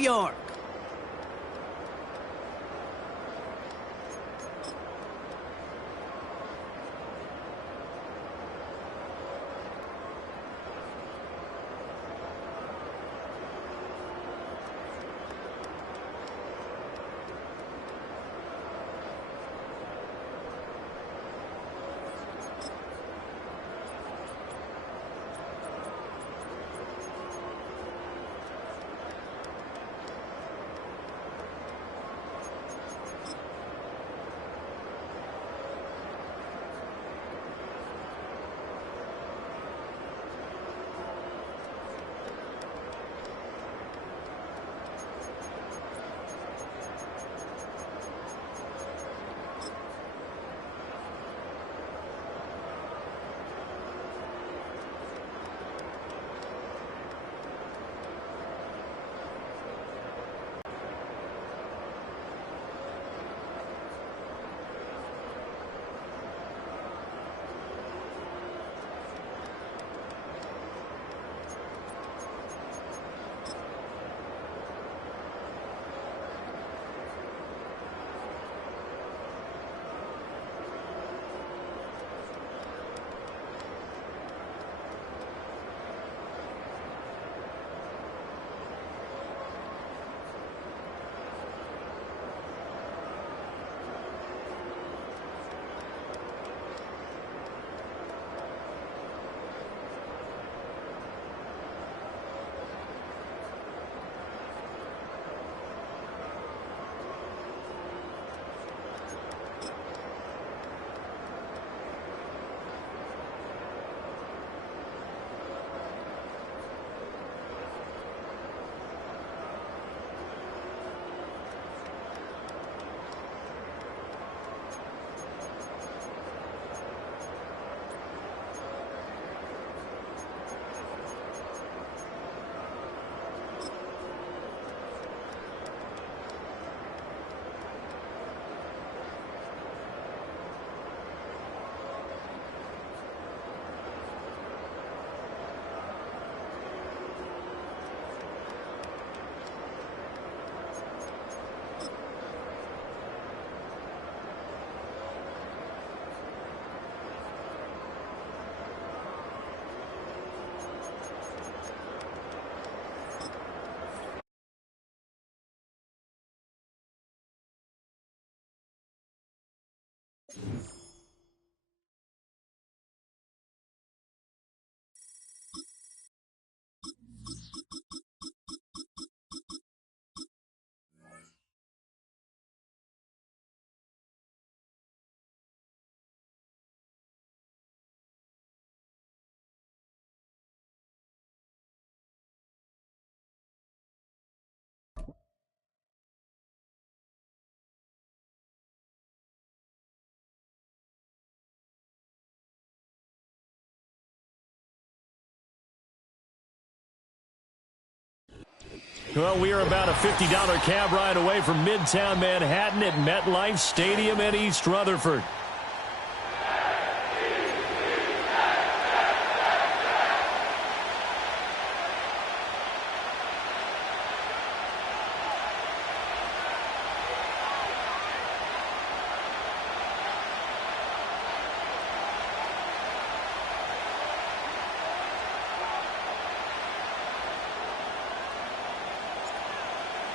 York. Well, we are about a $50 cab ride away from Midtown Manhattan at MetLife Stadium in East Rutherford.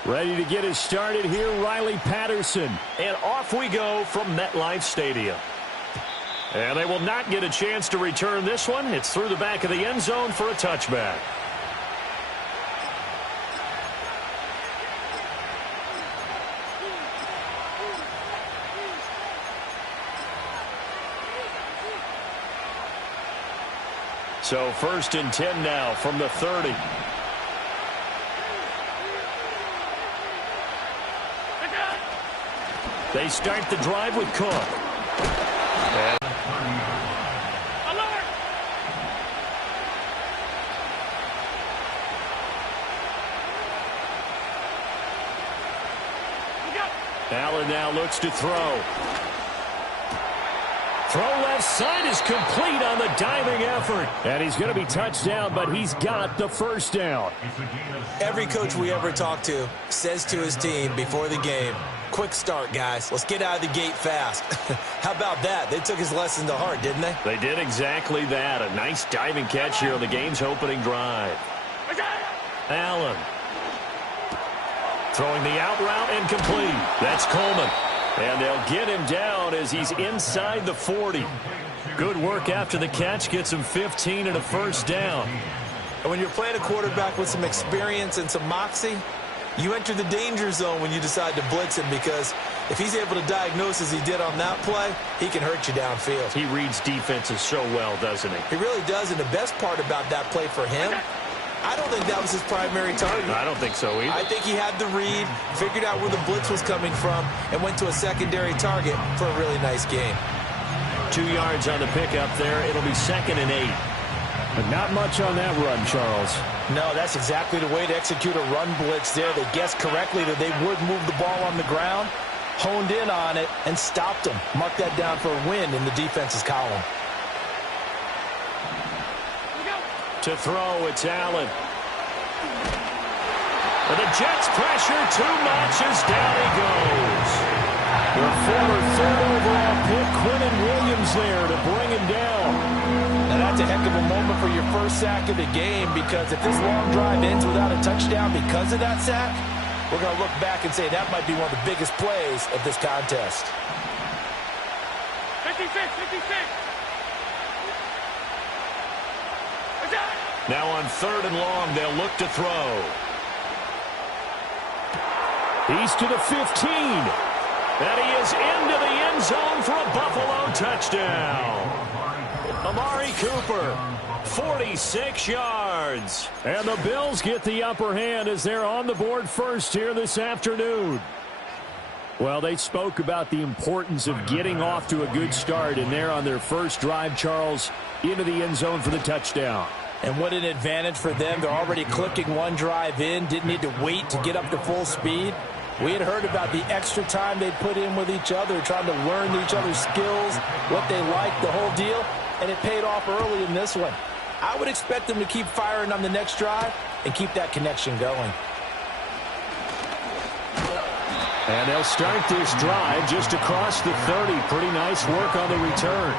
Ready to get us started here, Riley Patterson. And off we go from MetLife Stadium. And they will not get a chance to return this one. It's through the back of the end zone for a touchback. So 1st and 10 now from the 30. They start the drive with Cook. Allen now looks to throw. Throw left side is complete on the diving effort. And he's going to be touched down, but he's got the first down. Every coach we ever talk to says to his team before the game, quick start, guys. Let's get out of the gate fast. How about that? They took his lesson to heart, didn't they? They did exactly that. A nice diving catch here on the game's opening drive. Allen. Throwing the out route and complete. That's Coleman. And they'll get him down as he's inside the 40. Good work after the catch. Gets him 15 and a first down. And when you're playing a quarterback with some experience and some moxie, you enter the danger zone when you decide to blitz him, because if he's able to diagnose as he did on that play, he can hurt you downfield. He reads defenses so well, doesn't he? He really does, and the best part about that play for him, I don't think that was his primary target. I don't think so either. I think he had the read, figured out where the blitz was coming from, and went to a secondary target for a really nice game. 2 yards on the pickup there. It'll be 2nd and 8. But not much on that run, Charles. No, that's exactly the way to execute a run blitz there. They guessed correctly that they would move the ball on the ground, honed in on it, and stopped them. Mark that down for a win in the defense's column. To throw, it's Allen. And the Jets pressure too much as down he goes. The former 3rd overall pick, Quinton Williams, there to bring him down. Now that's a heck of a moment for your first sack of the game, because if this long drive ends without a touchdown because of that sack, we're going to look back and say that might be one of the biggest plays of this contest. 56. Now on 3rd and long, they'll look to throw. He's to the 15. And he is into the end zone for a Buffalo touchdown. Amari Cooper, 46 yards. And the Bills get the upper hand as they're on the board first here this afternoon. Well, they spoke about the importance of getting off to a good start, and they're on their first drive, Charles, into the end zone for the touchdown. And what an advantage for them. They're already clicking one drive in, didn't need to wait to get up to full speed. We had heard about the extra time they'd put in with each other, trying to learn each other's skills, what they liked, the whole deal, and it paid off early in this one. I would expect them to keep firing on the next drive and keep that connection going. And they'll start this drive just across the 30. Pretty nice work on the return.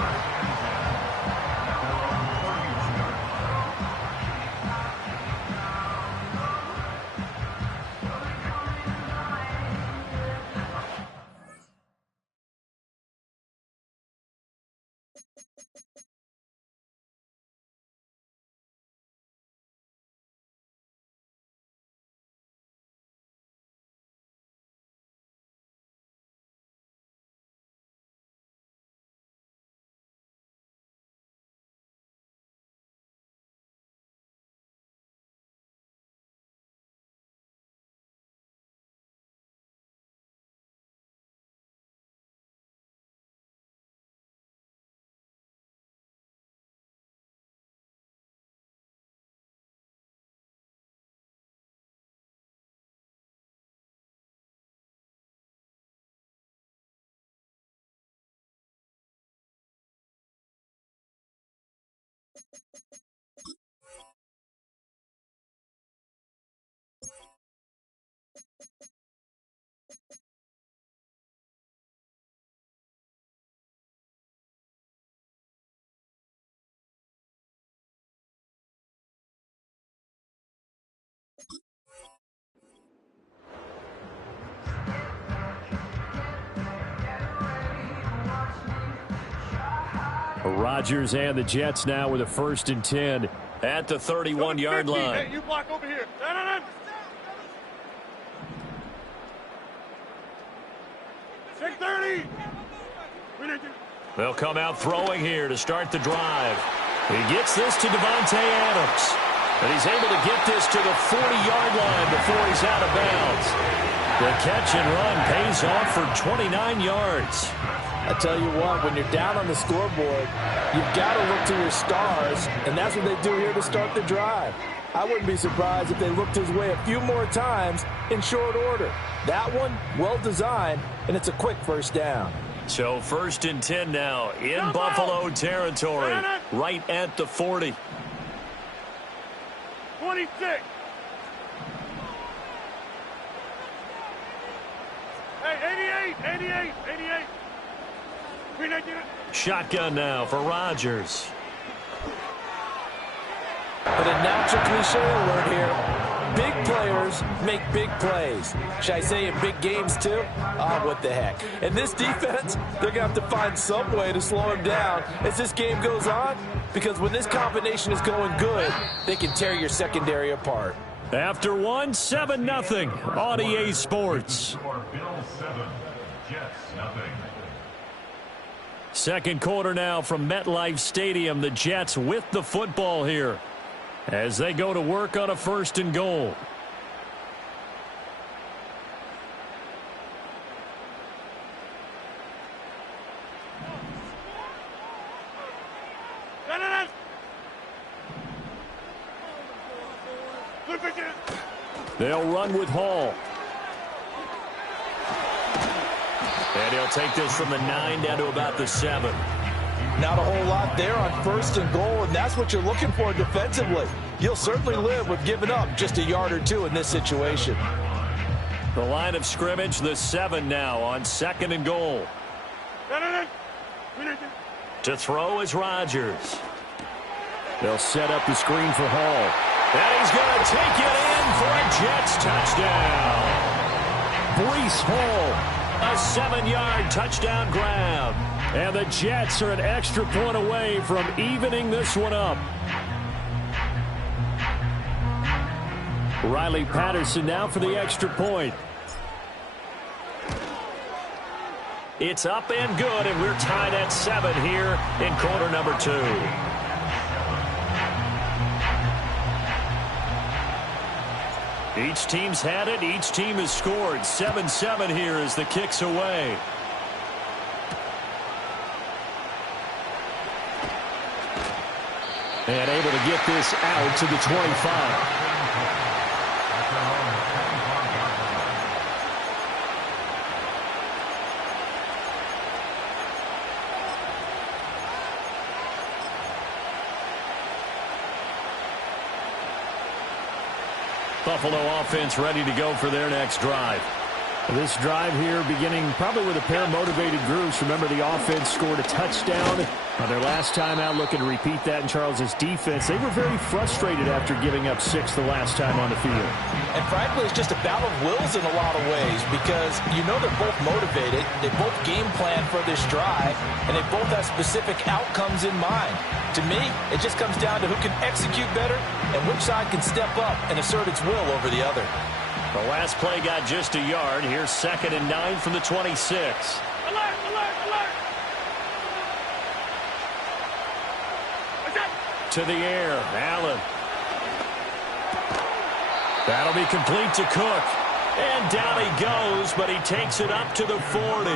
Rodgers and the Jets now with a 1st and 10 at the 31-yard line. Hey, you block over here. Take 30. They'll come out throwing here to start the drive. He gets this to Devontae Adams. And he's able to get this to the 40-yard line before he's out of bounds. The catch and run pays off for 29 yards. I tell you what, when you're down on the scoreboard, you've got to look to your stars, and that's what they do here to start the drive. I wouldn't be surprised if they looked his way a few more times in short order. That one, well designed, and it's a quick first down. So 1st and 10 now in Buffalo territory, right at the 40. 26. Hey, 88. Shotgun now for Rodgers. But a natural cliche alert here. Big players make big plays. Should I say in big games too? What the heck. And this defense, they're going to have to find some way to slow him down as this game goes on. Because when this combination is going good, they can tear your secondary apart. After 7-0 on EA Sports. Second quarter now from MetLife Stadium. The Jets with the football here as they go to work on a 1st and goal. They'll run with Hall. And he'll take this from the 9 down to about the 7. Not a whole lot there on 1st and goal, and that's what you're looking for defensively. You'll certainly live with giving up just a yard or two in this situation. The line of scrimmage, the 7 now on 2nd and goal. To throw is Rodgers. They'll set up the screen for Hall. And he's going to take it in for a Jets touchdown. Breece Hall, a 7-yard touchdown grab. And the Jets are an extra point away from evening this one up. Riley Patterson now for the extra point. It's up and good, and we're tied at 7 here in quarter number 2. Each team's had it. Each team has scored. 7-7 here as the kick's away. And able to get this out to the 25. Buffalo offense ready to go for their next drive. This drive here beginning probably with a pair of motivated groups. Remember, the offense scored a touchdown on their last time out, looking to repeat that in Charles's defense. They were very frustrated after giving up 6 the last time on the field. And frankly, it's just a battle of wills in a lot of ways because you know they're both motivated. They both game plan for this drive, and they both have specific outcomes in mind. To me, it just comes down to who can execute better and which side can step up and assert its will over the other. The last play got just a yard. Here's 2nd and 9 from the 26. Alert! To the air, Allen. That'll be complete to Cook. And down he goes, but he takes it up to the 40.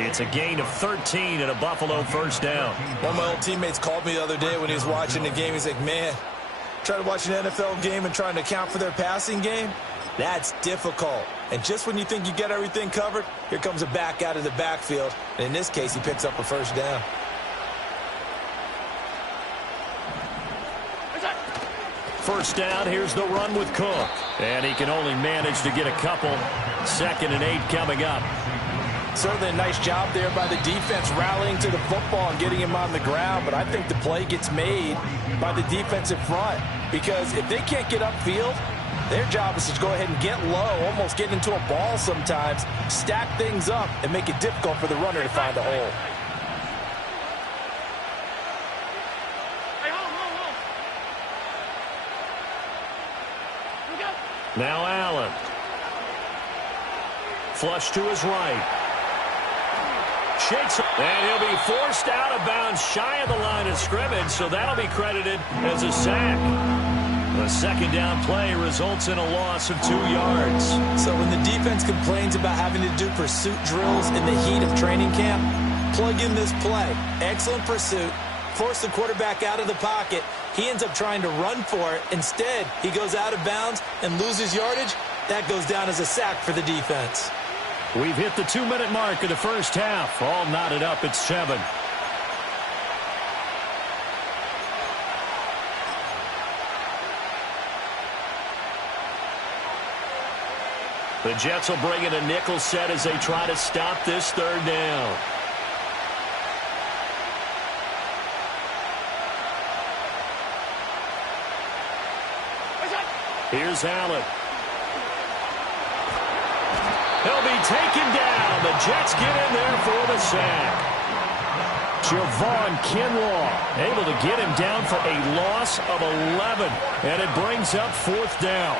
It's a gain of 13 and a Buffalo 1st down. One of my old teammates called me the other day when he was watching the game. He's like, man, trying to watch an NFL game and trying to account for their passing game? That's difficult. And just when you think you get everything covered, here comes a back out of the backfield. And in this case, he picks up a 1st down. First down, here's the run with Cook. And he can only manage to get a couple. 2nd and 8 coming up. Certainly a nice job there by the defense rallying to the football and getting him on the ground. But I think the play gets made by the defensive front. Because if they can't get upfield, their job is to go ahead and get low, almost get into a ball sometimes, stack things up, and make it difficult for the runner to find a hole. Now Allen. Flush to his right. Shakes it. And he'll be forced out of bounds shy of the line of scrimmage, so that'll be credited as a sack. The 2nd down play results in a loss of 2 yards. So when the defense complains about having to do pursuit drills in the heat of training camp, plug in this play. Excellent pursuit. Force the quarterback out of the pocket. He ends up trying to run for it. Instead, he goes out of bounds and loses yardage. That goes down as a sack for the defense. We've hit the 2-minute mark of the first half. All knotted up at 7. The Jets will bring in a nickel set as they try to stop this third down. Here's Allen. He'll be taken down. The Jets get in there for the sack. Javon Kinlaw able to get him down for a loss of 11. And it brings up 4th down.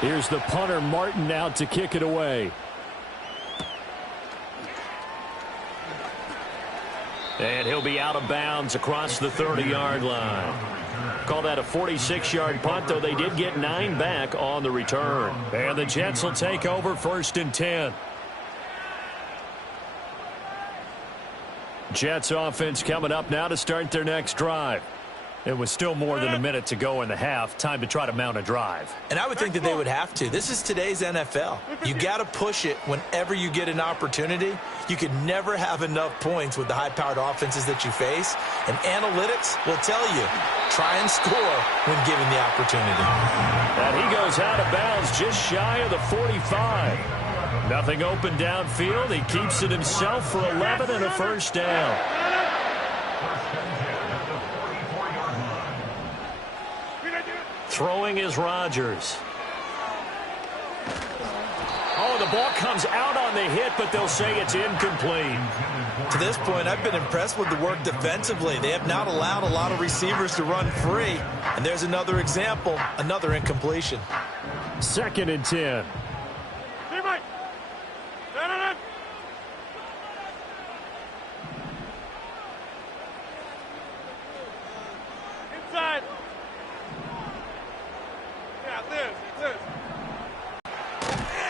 Here's the punter, Martin, out to kick it away. And he'll be out of bounds across the 30-yard line. Call that a 46-yard punt, though they did get 9 back on the return. And the Jets will take over 1st and 10. Jets offense coming up now to start their next drive. It was still more than a minute to go in the half. Time to try to mount a drive. And I would think that they would have to. This is today's NFL. You got to push it whenever you get an opportunity. You can never have enough points with the high-powered offenses that you face. And analytics will tell you, try and score when given the opportunity. And he goes out of bounds just shy of the 45. Nothing open downfield. He keeps it himself for 11 and a 1st down. Throwing is Rodgers. Oh, the ball comes out on the hit, but they'll say it's incomplete. To this point, I've been impressed with the work defensively. They have not allowed a lot of receivers to run free. And there's another example, another incompletion. 2nd and 10. Inside.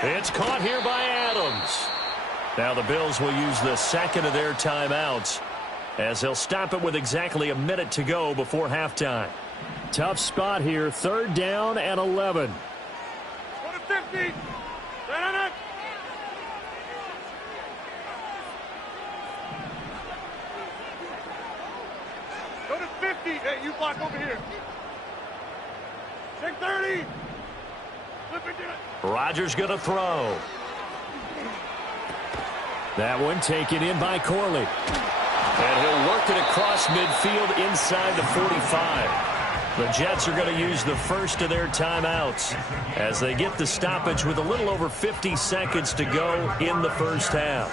It's caught here by Adams. Now the Bills will use the 2nd of their timeouts as they'll stop it with exactly a minute to go before halftime. Tough spot here, 3rd down and 11. Go to 50. Go to 50. Hey, you block over here. Take 30. Rodgers going to throw. That one taken in by Corley. And he'll work it across midfield inside the 45. The Jets are going to use the 1st of their timeouts as they get the stoppage with a little over 50 seconds to go in the first half.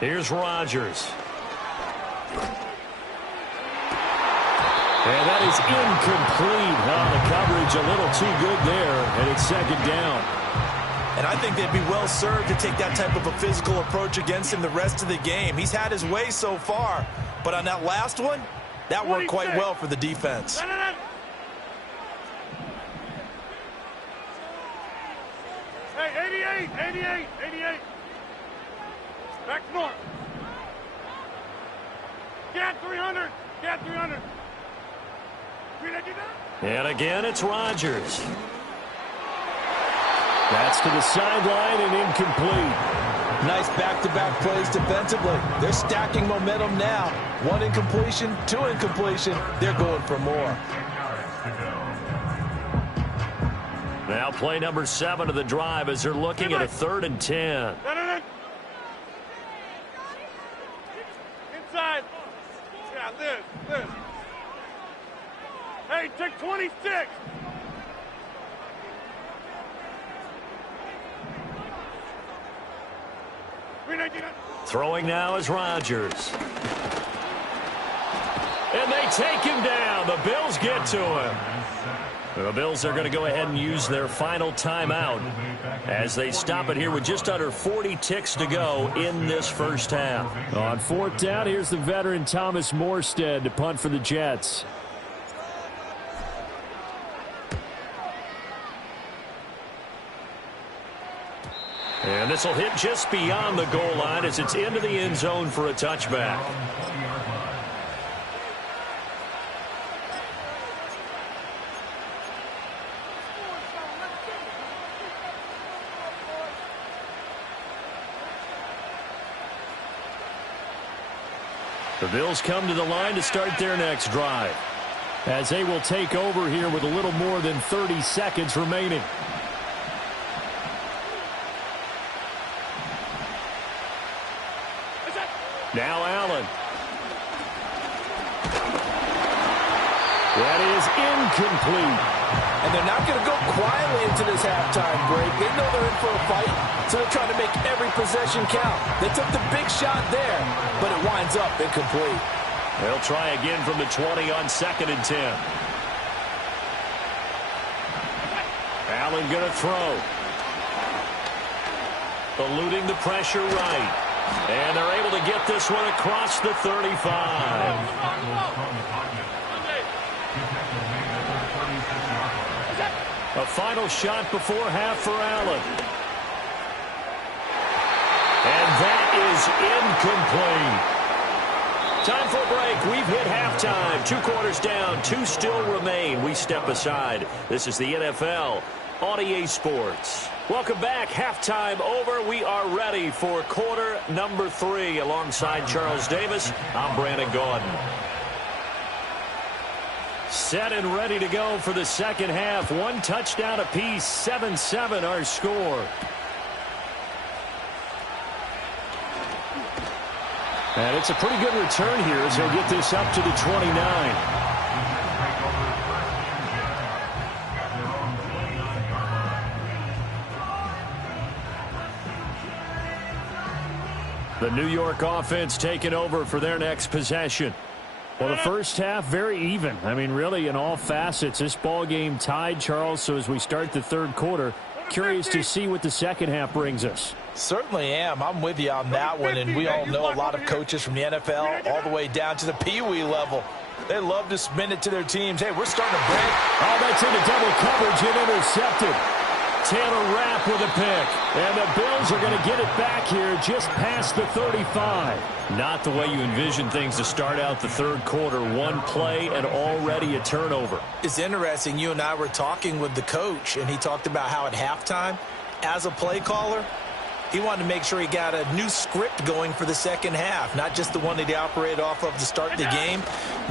Here's Rodgers. And that is incomplete. The coverage a little too good there, and it's 2nd down. And I think they'd be well served to take that type of a physical approach against him the rest of the game. He's had his way so far, but on that last one, that worked quite well for the defense. Hey, 88. Back north. Get 300. Get 300. And again, it's Rodgers. That's to the sideline and incomplete. Nice back-to-back plays defensively. They're stacking momentum now. 1 incompletion, 2 incompletion. They're going for more. Now play number 7 of the drive as they're looking at a 3rd and 10. Inside. Yeah, this. Hey, take 26. Throwing now is Rodgers. And they take him down. The Bills get to him. The Bills are going to go ahead and use their final timeout as they stop it here with just under 40 ticks to go in this first half. On 4th down, here's the veteran Thomas Morstead to punt for the Jets. And this will hit just beyond the goal line as it's into the end zone for a touchback. The Bills come to the line to start their next drive, as they will take over here with a little more than 30 seconds remaining. Now Allen. That is incomplete. And they're not going to go quietly into this halftime break. They know they're in for a fight, so they're trying to make every possession count. They took the big shot there, but it winds up incomplete. They'll try again from the 20 on 2nd and 10. Allen going to throw. Eluding the pressure right. And they're able to get this one across the 35. A final shot before half for Allen. And that is incomplete. Time for a break. We've hit halftime. 2 quarters down. 2 still remain. We step aside. This is the NFL on EA Sports. Welcome back. Halftime over. We are ready for quarter number 3. Alongside Charles Davis, I'm Brandon Gaudin. Set and ready to go for the second half. 1 touchdown apiece. 7-7 our score. And it's a pretty good return here as they'll get this up to the 29. The New York offense taking over for their next possession. Well, the first half, very even. I mean, really, in all facets, this ball game tied, Charles. So as we start the third quarter, curious to see what the second half brings us. Certainly am. I'm with you on that one. And we all know a lot of coaches from the NFL all the way down to the Pee-wee level. They love to spin it to their teams. Hey, we're starting to break. Oh, that's into double coverage and intercepted. Taylor Rapp with a pick. And the Bills are going to get it back here just past the 35. Not the way you envision things to start out the third quarter. 1 play and already a turnover. It's interesting. You and I were talking with the coach, and he talked about how at halftime, as a play caller, he wanted to make sure he got a new script going for the second half, not just the one that he operated off of to start the game.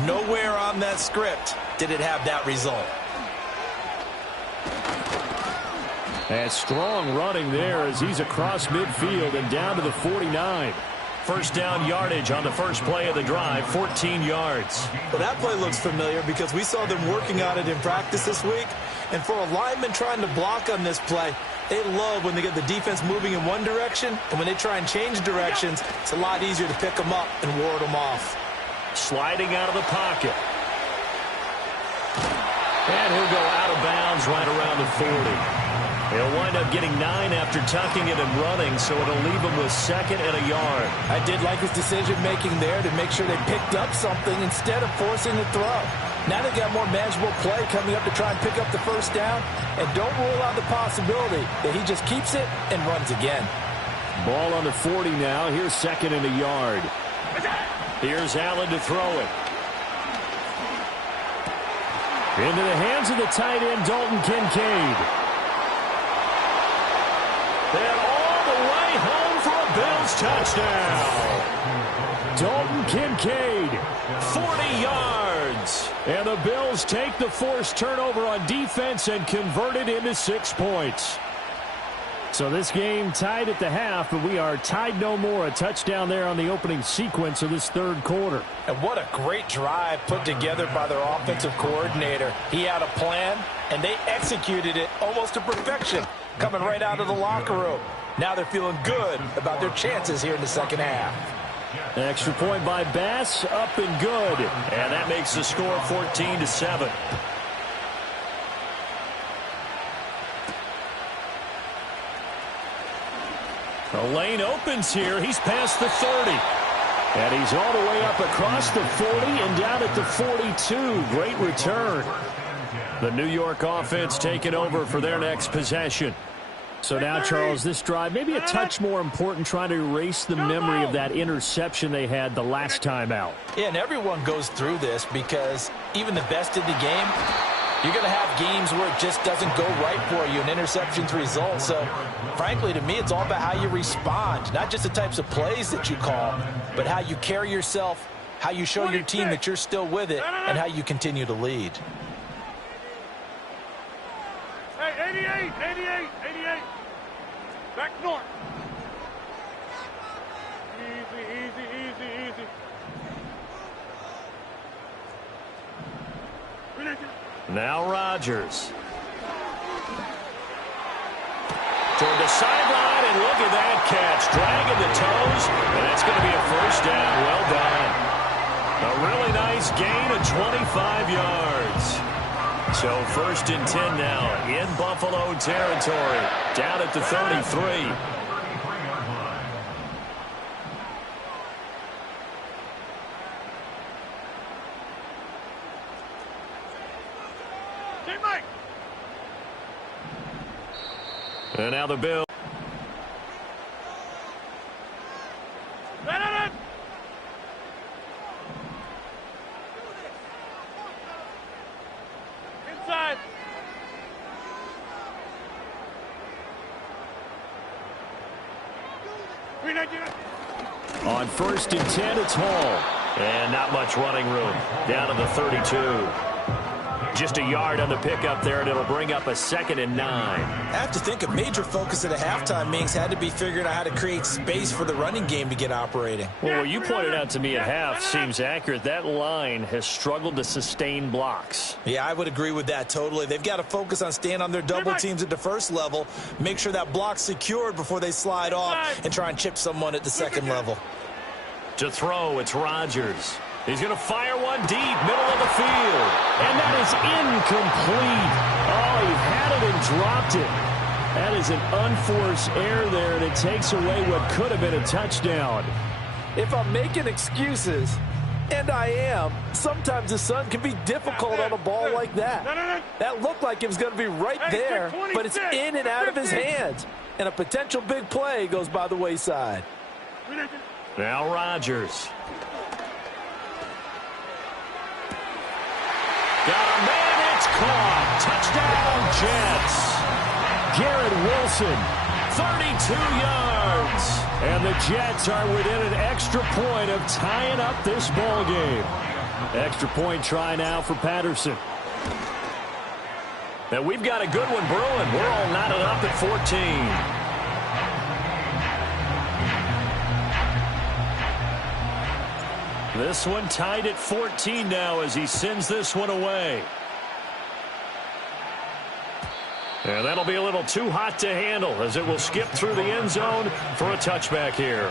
Nowhere on that script did it have that result. And strong running there as he's across midfield and down to the 49. First down yardage on the first play of the drive, 14 yards. Well, that play looks familiar because we saw them working on it in practice this week. And for a lineman trying to block on this play, they love when they get the defense moving in one direction. And when they try and change directions, it's a lot easier to pick them up and ward them off. Sliding out of the pocket. And he'll go out of bounds right around the 40. He'll wind up getting 9 after tucking it and running, so it'll leave him with 2nd and a yard. I did like his decision-making there to make sure they picked up something instead of forcing the throw. Now they've got more manageable play coming up to try and pick up the first down, and don't rule out the possibility that he just keeps it and runs again. Ball on the 40 now. Here's 2nd and a yard. Here's Allen to throw it. Into the hands of the tight end, Dalton Kincaid. And all the way home for a Bills touchdown. Dalton Kincaid, 40 yards. And the Bills take the forced turnover on defense and convert it into 6 points. So this game tied at the half, but we are tied no more. A touchdown there on the opening sequence of this third quarter. And what a great drive put together by their offensive coordinator. He had a plan, and they executed it almost to perfection, coming right out of the locker room. Now they're feeling good about their chances here in the second half. An extra point by Bass, up and good. And that makes the score 14-7. The lane opens here. He's past the 30. And he's all the way up across the 40 and down at the 42. Great return. The New York offense taking over for their next possession. So now, Charles, this drive maybe a touch more important, trying to erase the memory of that interception they had the last time out. Yeah, and everyone goes through this because even the best in the game, you're going to have games where it just doesn't go right for you, and interceptions result. So, frankly, to me, it's all about how you respond, not just the types of plays that you call, but how you carry yourself, how you show your team that you're still with it, and how you continue to lead. Hey, 88, 88, 88. Back north. Easy, easy, easy, easy. Now Rodgers. Toward the sideline, and look at that catch. Dragging the toes, and that's going to be a first down. Well done. A really nice gain of 25 yards. So 1st and 10 now in Buffalo territory. Down at the 33. And now the Bills. Inside. On 1st and 10, it's Hall. And not much running room. Down to the 32. Just a yard on the pickup there, and it'll bring up a 2nd and 9. I have to think a major focus at a halftime, Mings, had to be figuring out how to create space for the running game to get operating. Well, what you pointed out to me at half seems accurate. That line has struggled to sustain blocks. Yeah, I would agree with that totally. They've got to focus on staying on their double teams at the first level, make sure that block's secured before they slide off, and try and chip someone at the second level. To throw, it's Rodgers. He's going to fire one deep, middle of the field. And that is incomplete. Oh, he had it and dropped it. That is an unforced error there, and it takes away what could have been a touchdown. If I'm making excuses, and I am, sometimes the sun can be difficult on a ball like that. That looked like it was going to be right there, but it's in and out of his hands. And a potential big play goes by the wayside. Now Rodgers. Got a man, it's caught. Touchdown, Jets. Garrett Wilson. 32 yards. And the Jets are within an extra point of tying up this ball game. Extra point try now for Patterson. And we've got a good one brewing. We're all knotted up at 14. This one tied at 14 now as he sends this one away. And that'll be a little too hot to handle as it will skip through the end zone for a touchback here.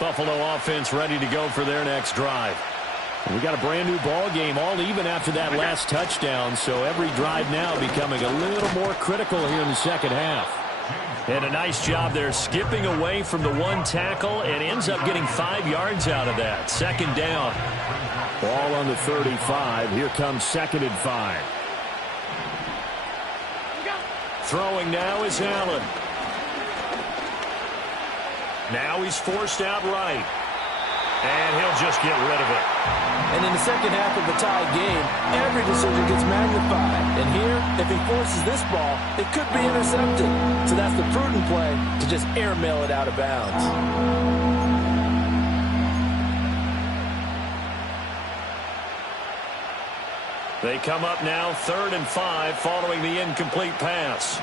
Buffalo offense ready to go for their next drive. We got a brand new ball game, all even after that last touchdown, so every drive now becoming a little more critical here in the second half. And a nice job there skipping away from the one tackle and ends up getting 5 yards out of that. 2nd down. Ball on the 35. Here comes 2nd and 5. Throwing now is Allen. Now he's forced out right. And he'll just get rid of it. And in the second half of a tie game, every decision gets magnified. And here, if he forces this ball, it could be intercepted. So that's the prudent play to just airmail it out of bounds. They come up now 3rd and 5 following the incomplete pass.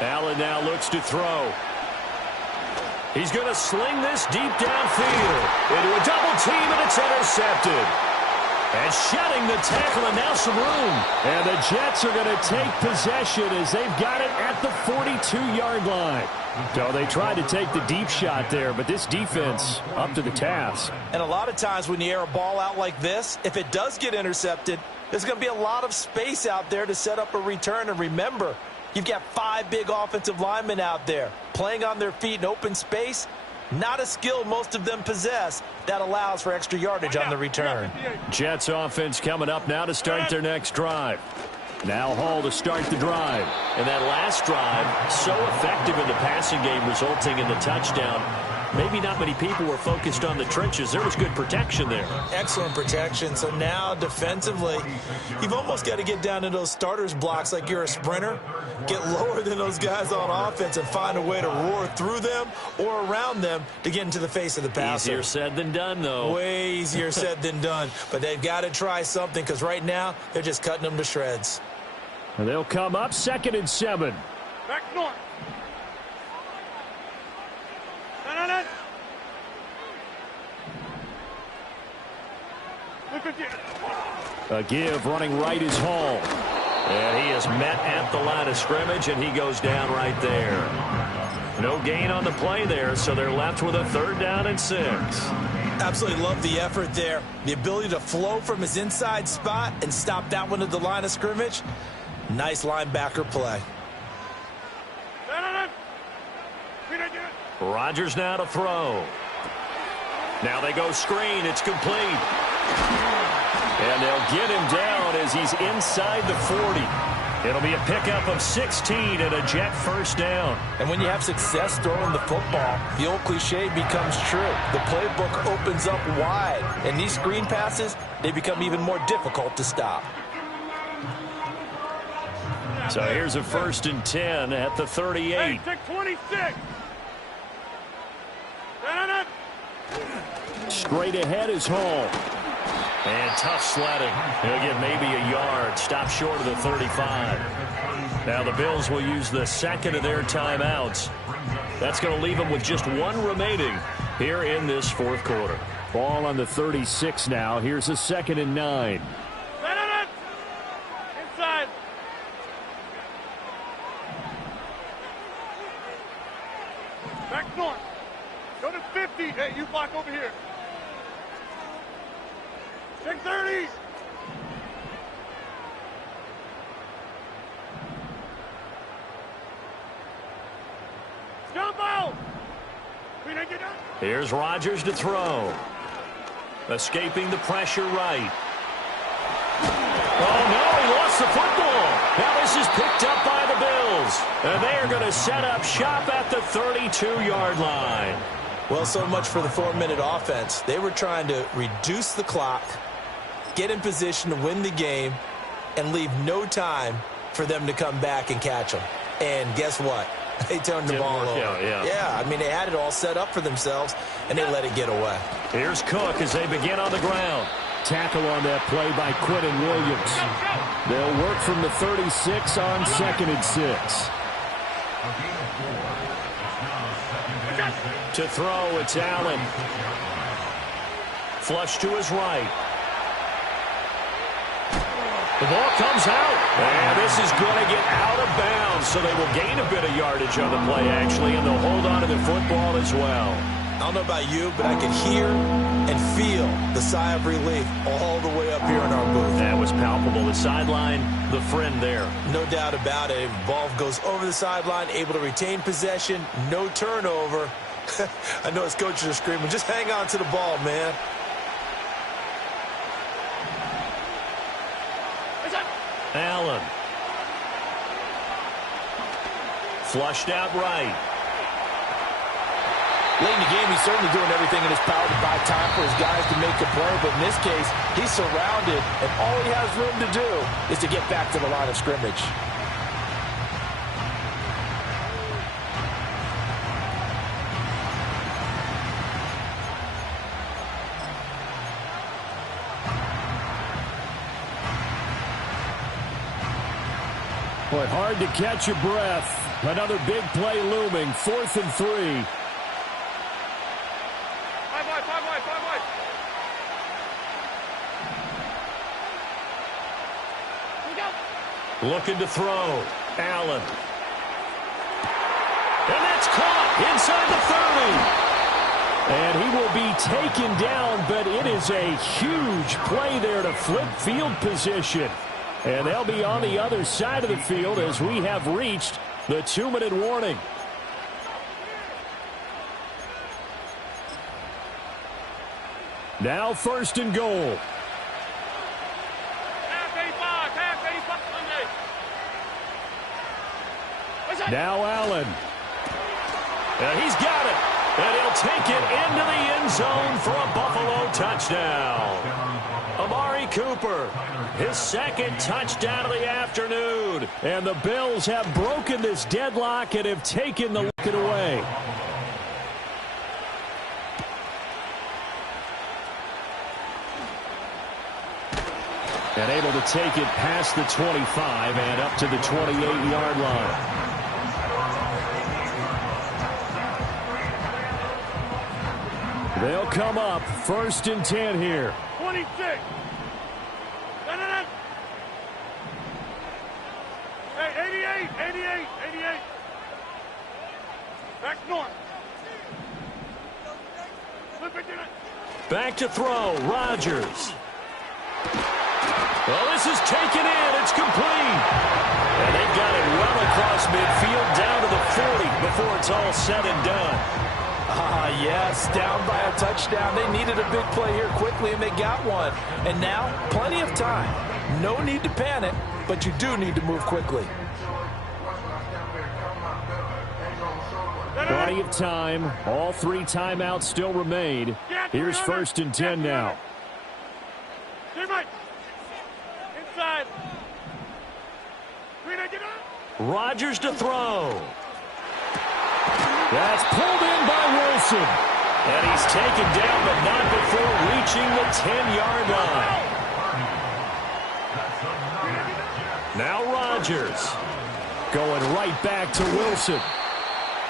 Allen now looks to throw. He's going to sling this deep downfield into a double team, and it's intercepted. And shedding the tackle, and now some room. And the Jets are going to take possession as they've got it at the 42-yard line. So they tried to take the deep shot there, but this defense up to the task. And a lot of times when you air a ball out like this, if it does get intercepted, there's going to be a lot of space out there to set up a return. And remember, You've got 5 big offensive linemen out there playing on their feet in open space. Not a skill most of them possess. That allows for extra yardage on the return. Jets offense coming up now to start their next drive. Now Hall to start the drive. And that last drive, so effective in the passing game, resulting in the touchdown. Maybe not many people were focused on the trenches. There was good protection there. Excellent protection. So now defensively, you've almost got to get down to those starters blocks like you're a sprinter. Get lower than those guys on offense and find a way to roar through them or around them to get into the face of the passer. Easier said than done, though. Way easier said than done. But they've got to try something because right now they're just cutting them to shreds. And they'll come up 2nd and 7. Back north. No. Look at you. A give running right is Hall. And he is met at the line of scrimmage, and he goes down right there. No gain on the play there, so they're left with a 3rd down and 6. Absolutely love the effort there. The ability to flow from his inside spot and stop that one at the line of scrimmage. Nice linebacker play. Rodgers now to throw. Now they go screen. It's complete. And they'll get him down as he's inside the 40. It'll be a pickup of 16 and a Jet 1st down. And when you have success throwing the football, the old cliche becomes true. The playbook opens up wide. And these screen passes, they become even more difficult to stop. So here's a 1st and 10 at the 38. Hey, take 26. Straight ahead is Hall. And tough sledding. He'll get maybe a yard. Stop short of the 35. Now the Bills will use the 2nd of their timeouts. That's going to leave them with just 1 remaining here in this 4th quarter. Ball on the 36 now. Here's a 2nd and 9. Inside. Back north. Go to 50. Hey, you block over here. Check 30. Jump out. Here's Rodgers to throw. Escaping the pressure right. Oh, no, he lost the football. Now this is picked up by the Bills. And they are going to set up shop at the 32-yard line. Well, so much for the 4-minute offense. They were trying to reduce the clock, get in position to win the game, and leave no time for them to come back and catch them. And guess what? They turned the ball over. Yeah, I mean, they had it all set up for themselves, and they let it get away. Here's Cook as they begin on the ground. Tackle on that play by Quentin Williams. They'll work from the 36 on 2nd and 6. To throw, it's Allen. Flush to his right. The ball comes out. And this is going to get out of bounds, so they will gain a bit of yardage on the play, actually, and they'll hold on to the football as well. I don't know about you, but I could hear and feel the sigh of relief all the way up here in our booth. That was palpable. The sideline, the friend there. No doubt about it. Ball goes over the sideline, able to retain possession, no turnover. I know his coaches are screaming, just hang on to the ball, man. Allen. Flushed out right. Late in the game, he's certainly doing everything in his power to buy time for his guys to make a play. But in this case, he's surrounded, and all he has room to do is to get back to the line of scrimmage. Boy, hard to catch your breath. Another big play looming. 4th and 3. Five wide. Looking to throw. Allen. And that's caught inside the 30. And he will be taken down, but it is a huge play there to flip field position. And they'll be on the other side of the field as we have reached the 2-minute warning. Now 1st and goal. Now Allen. And he's got it. And he'll take it into the end zone for a Buffalo touchdown. Amari Cooper, his 2nd touchdown of the afternoon. And the Bills have broken this deadlock and have taken the lead away. And able to take it past the 25 and up to the 28-yard line. They'll come up 1st and 10 here. 26. Hey, 88. Back north. Back to throw, Rodgers. Well, this is taken in. It's complete. And they've got it well across midfield down to the 40 before it's all said and done. Yes, down by a touchdown. They needed a big play here quickly, and they got one. And now, plenty of time. No need to panic, but you do need to move quickly. Plenty of time. All 3 timeouts still remain. Here's 1st and 10 now. Inside. Rodgers to throw. That's pulled in by Wilson. And he's taken down, but not before reaching the 10-yard line. Now Rodgers. Going right back to Wilson.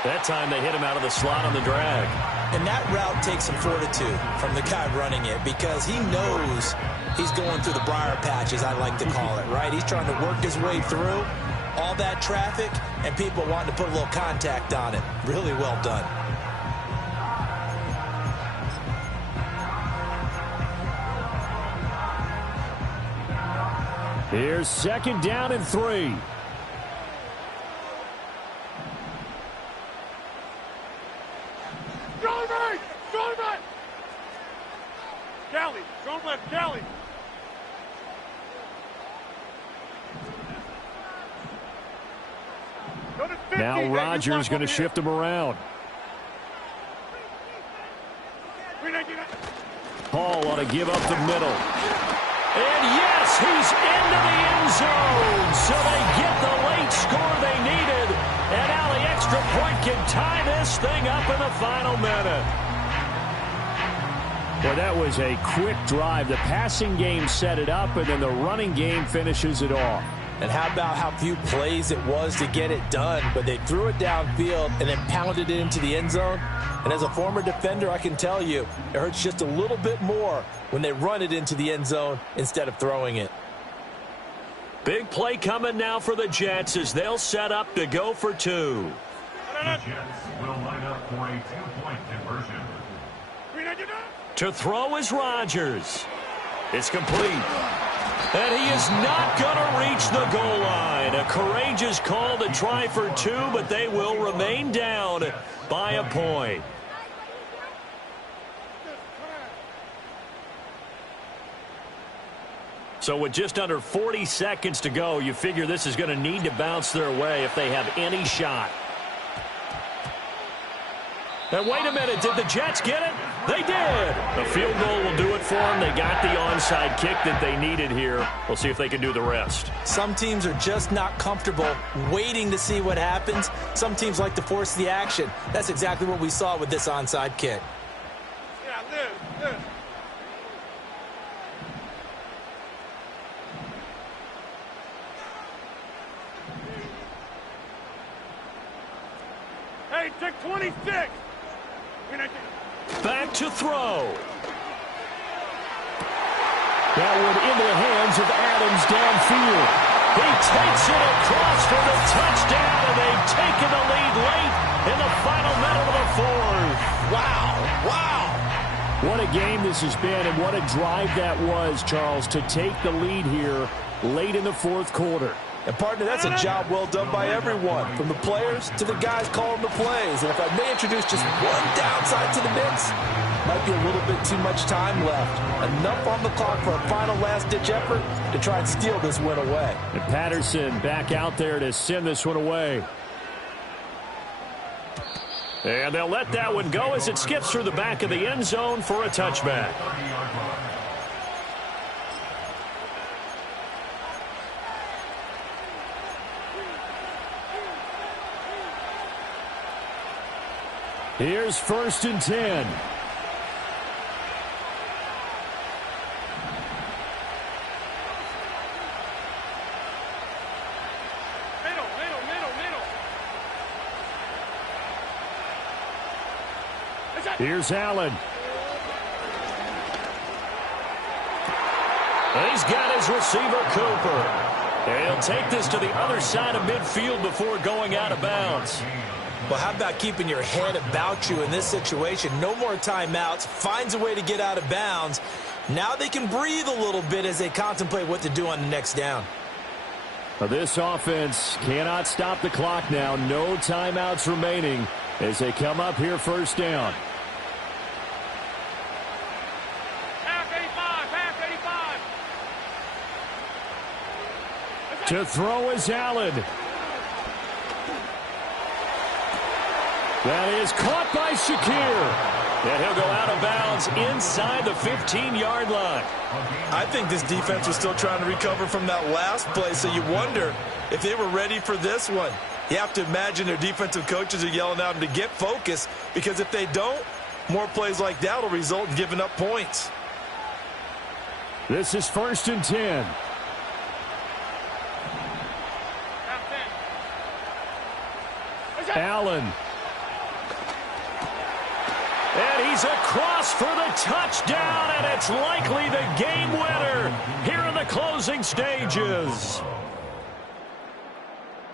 That time they hit him out of the slot on the drag. And that route takes some fortitude from the guy running it because he knows he's going through the briar patch, as I like to call it, right? He's trying to work his way through all that traffic and people wanting to put a little contact on it. Really well done. Here's 2nd down and 3. Kelly. Now Rodgers going to shift him around. Paul ought to give up the middle. And yes, he's into the end zone. So they get the late score they needed. And now the extra point can tie this thing up in the final minute. Well, that was a quick drive. The passing game set it up, and then the running game finishes it off. And how about how few plays it was to get it done, but they threw it downfield and then pounded it into the end zone. And as a former defender, I can tell you, it hurts just a little bit more when they run it into the end zone instead of throwing it. Big play coming now for the Jets as they'll set up to go for 2. The Jets will line up for a 2-point conversion. To throw is Rodgers. It's complete. And he is not going to reach the goal line. A courageous call to try for 2, but they will remain down by a point. So with just under 40 seconds to go, you figure this is going to need to bounce their way if they have any shot. And wait a minute, did the Jets get it? They did. A field goal will do it for them. They got the onside kick that they needed here. We'll see if they can do the rest. Some teams are just not comfortable waiting to see what happens. Some teams like to force the action. That's exactly what we saw with this onside kick. Yeah, live. Hey, take 26. Back to throw. That one into the hands of Adams downfield. He takes it across for the touchdown, and they've taken the lead late in the final minute of the 4th. Wow. What a game this has been, and what a drive that was, Charles, to take the lead here late in the fourth quarter. And, partner, that's a job well done by everyone, from the players to the guys calling the plays. And if I may introduce just one downside to the mix, might be a little bit too much time left. Enough on the clock for a final last-ditch effort to try and steal this win away. And Patterson back out there to send this one away. And they'll let that one go as it skips through the back of the end zone for a touchback. Here's 1st and 10. Here's Allen. He's got his receiver, Cooper. And he'll take this to the other side of midfield before going out of bounds. Well, how about keeping your head about you in this situation? No more timeouts. Finds a way to get out of bounds. Now they can breathe a little bit as they contemplate what to do on the next down. This offense cannot stop the clock now. No timeouts remaining as they come up here 1st down. To throw is Allen. That is caught by Shakir. And he'll go out of bounds inside the 15-yard line. I think this defense was still trying to recover from that last play, so you wonder if they were ready for this one. You have to imagine their defensive coaches are yelling at them to get focused, because if they don't, more plays like that will result in giving up points. This is 1st and 10. Allen. And he's across for the touchdown, and it's likely the game winner here in the closing stages.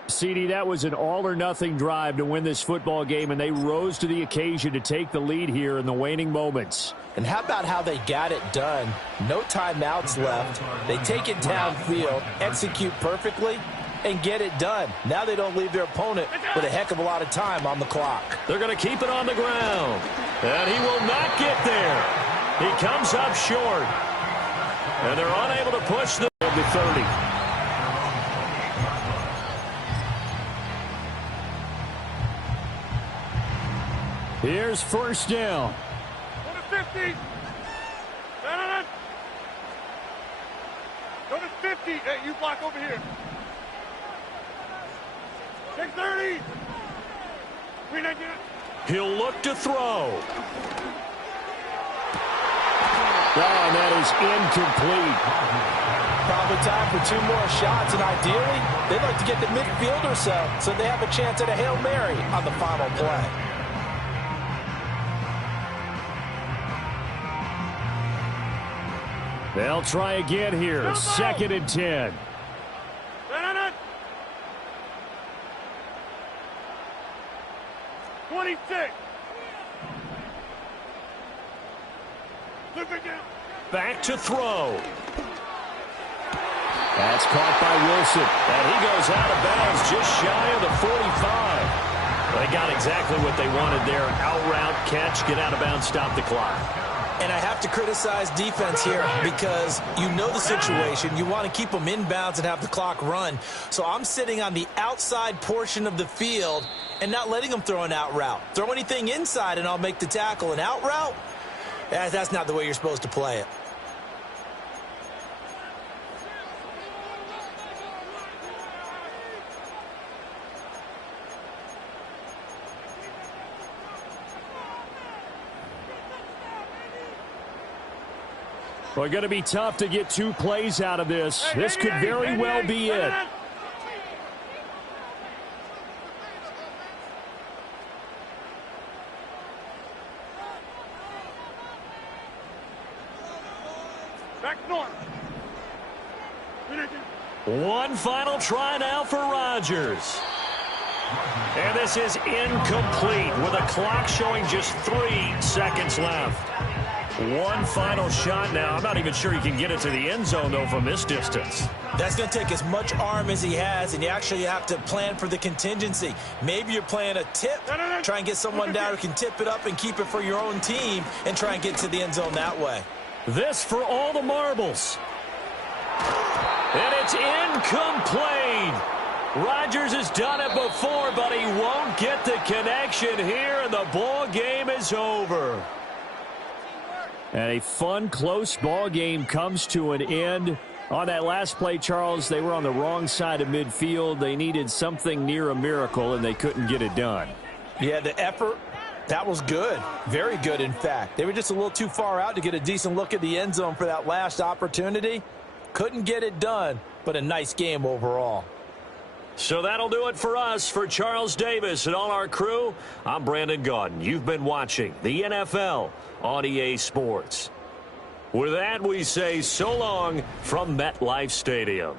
CD, that was an all-or-nothing drive to win this football game, and they rose to the occasion to take the lead here in the waning moments. And how about how they got it done? No timeouts left. They take it downfield, execute perfectly, and get it done. Now they don't leave their opponent with a heck of a lot of time on the clock. They're going to keep it on the ground. And he will not get there. He comes up short. And they're unable to push the 30. Here's 1st down. Go to 50. Go to 50. Hey, you block over here. Take 30. He'll look to throw. And that is incomplete. Probably time for 2 more shots, and ideally, they'd like to get to midfield or so they have a chance at a Hail Mary on the final play. They'll try again here. 2nd and 10. 26. Back to throw. That's caught by Wilson. And he goes out of bounds just shy of the 45. They got exactly what they wanted there. Out route, catch, get out of bounds, stop the clock. And I have to criticize defense here because you know the situation. You want to keep them inbounds and have the clock run. So I'm sitting on the outside portion of the field and not letting them throw an out route. Throw anything inside and I'll make the tackle. An out route? That's not the way you're supposed to play it. Well, going to be tough to get 2 plays out of this. This could very well be it. Back north. One final try now for Rodgers. And this is incomplete with a clock showing just 3 seconds left. One final shot now. I'm not even sure he can get it to the end zone, though, from this distance. That's going to take as much arm as he has, and you actually have to plan for the contingency. Maybe you're playing a tip, try and get someone down who can tip it up and keep it for your own team and try and get to the end zone that way. This for all the marbles. And it's incomplete. Rodgers has done it before, but he won't get the connection here, and the ball game is over. And a fun, close ball game comes to an end. On that last play, Charles, they were on the wrong side of midfield. They needed something near a miracle, and they couldn't get it done. Yeah, the effort, that was good. Very good, in fact. They were just a little too far out to get a decent look at the end zone for that last opportunity. Couldn't get it done, but a nice game overall. So that'll do it for us. For Charles Davis and all our crew, I'm Brandon Gaudin. You've been watching the NFL on EA Sports. With that, we say so long from MetLife Stadium.